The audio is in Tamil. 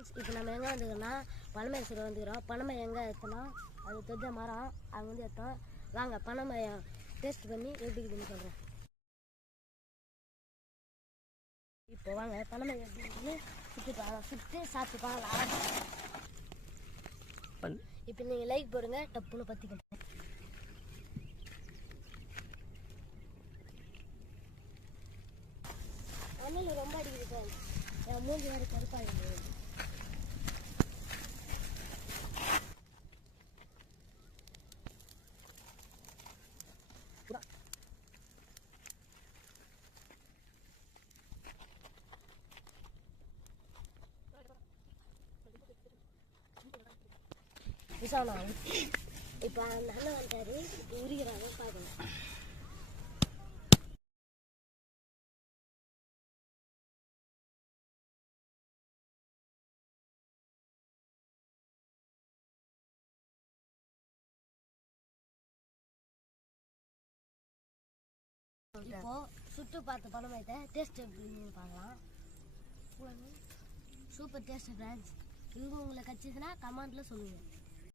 இப்போ நம்ம எங்கே வந்துக்கிறோம்னா பனைமரம் சைடு வந்துக்கிறோம். பனைமரம் எங்கே எடுத்தோம்னா அது தெரிஞ்ச மரம் அங்கே வந்து எடுத்தோம். வாங்க பனைமரம் டேஸ்ட் பண்ணி எப்படி இருக்குதுன்னு சொல்கிறேன். இப்போ வாங்க பனைமரம் எப்படி இருக்குன்னு சுட்டு சாப்பிட்டு பார்க்கலாம். இப்போ நீங்கள் லைக் போடுங்க, டப்புன்னு பற்றிக்கணும். அண்ணல் ரொம்ப அடிக்குது சார், என் மூஞ்சி வேறு கருப்பாக. விசாரணை இப்போ அந்த அண்ணன் வந்தாரு, உரிக்கிறாங்க பார்க்கணும். இப்போ சுட்டு பார்த்து பனைமரத்தை டேஸ்ட் எப்படின்னு பார்க்கலாம். Super taste friends. இது உங்களுக்கு கச்சிதுன்னா கமெண்ட்ல சொல்லுங்கள்.